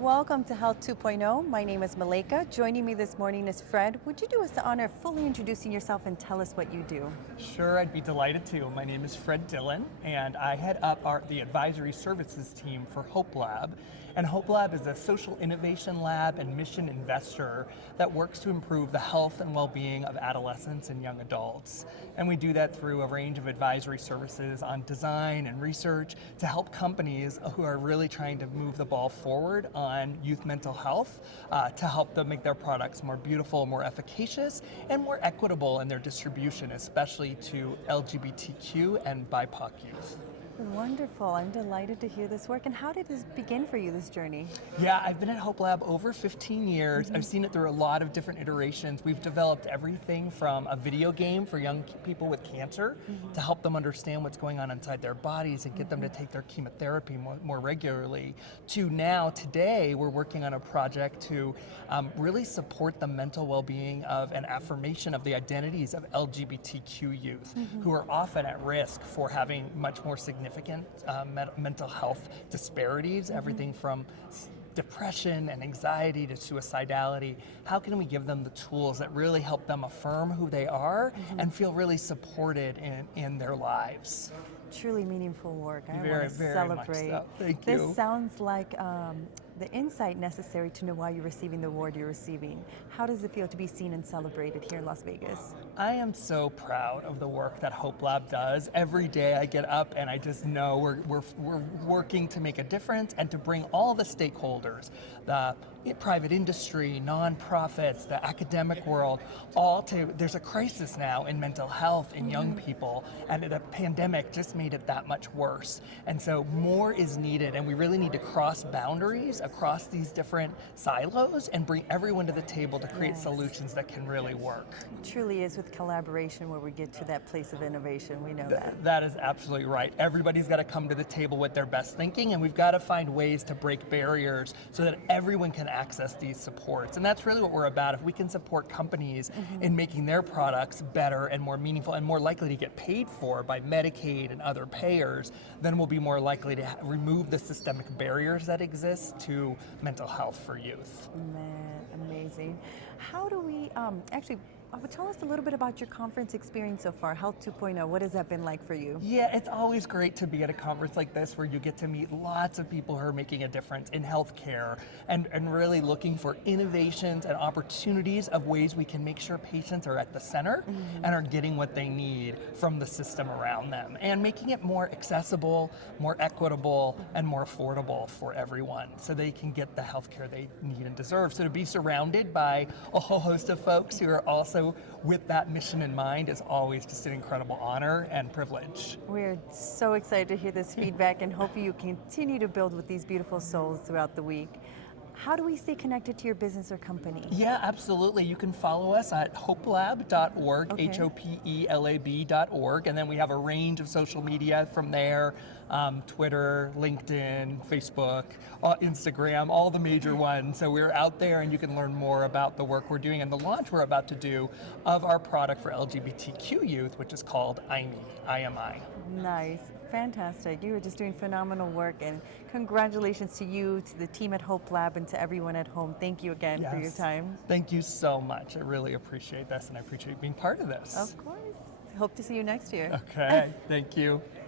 Welcome to Health 2.0. My name is Malika. Joining me this morning is Fred. Would you do us the honor of fully introducing yourself and tell us what you do? Sure, I'd be delighted to. My name is Fred Dillon, and I head up the advisory services team for Hopelab. And Hopelab is a social innovation lab and mission investor that works to improve the health and well-being of adolescents and young adults. And we do that through a range of advisory services on design and research to help companies who are really trying to move the ball forward on youth mental health, to help them make their products more beautiful, more efficacious, and more equitable in their distribution, especially to LGBTQ and BIPOC youth. Wonderful. I'm delighted to hear this work. And how did this begin for you, this journey? Yeah, I've been at Hopelab over 15 years. I've seen it through a lot of different iterations. We've developed everything from a video game for young people with cancer to help them understand what's going on inside their bodies and get them to take their chemotherapy more regularly, to now, today, we're working on a project to really support the mental well-being of and affirmation of the identities of LGBTQ youth who are often at risk for having much more significant mental health disparities, everything from depression and anxiety to suicidality. How can we give them the tools that really help them affirm who they are and feel really supported in their lives? Truly meaningful work. I Very, want to very celebrate. much so. Thank you. This sounds like the insight necessary to know why you're receiving the award you're receiving. How does it feel to be seen and celebrated here in Las Vegas? I am so proud of the work that Hopelab does. Every day I get up and I just know we're working to make a difference and to bring all the stakeholders, the private industry, nonprofits, the academic world, there's a crisis now in mental health in young people, and the pandemic just made it that much worse. And so more is needed, and we really need to cross boundaries across these different silos and bring everyone to the table to create solutions that can really work. It truly is with collaboration where we get to that place of innovation. We know that. That is absolutely right. Everybody's got to come to the table with their best thinking, and we've got to find ways to break barriers so that everyone can access these supports. And that's really what we're about. If we can support companies in making their products better and more meaningful and more likely to get paid for by Medicaid and other payers, then we'll be more likely to remove the systemic barriers that exist to mental health for youth. Man, amazing. How do we, tell us a little bit about your conference experience so far, Health 2.0. What has that been like for you? Yeah, it's always great to be at a conference like this where you get to meet lots of people who are making a difference in healthcare and really looking for innovations and opportunities of ways we can make sure patients are at the center and are getting what they need from the system around them, and making it more accessible, more equitable, and more affordable for everyone so they can get the healthcare they need and deserve. So to be surrounded by a whole host of folks who are also with that mission in mind is always just an incredible honor and privilege. We're so excited to hear this feedback and hope you continue to build with these beautiful souls throughout the week. How do we stay connected to your business or company? Yeah, absolutely. You can follow us at hopelab.org, HOPELAB.org, and then we have a range of social media from there, Twitter, LinkedIn, Facebook, Instagram, all the major ones. So we're out there and you can learn more about the work we're doing and the launch we're about to do of our product for LGBTQ youth, which is called IMI. Nice. Fantastic. You are just doing phenomenal work, and congratulations to you, to the team at Hopelab, and to everyone at home. Thank you again for your time. Thank you so much. I really appreciate this, and I appreciate being part of this. Of course. Hope to see you next year. Okay. Thank you.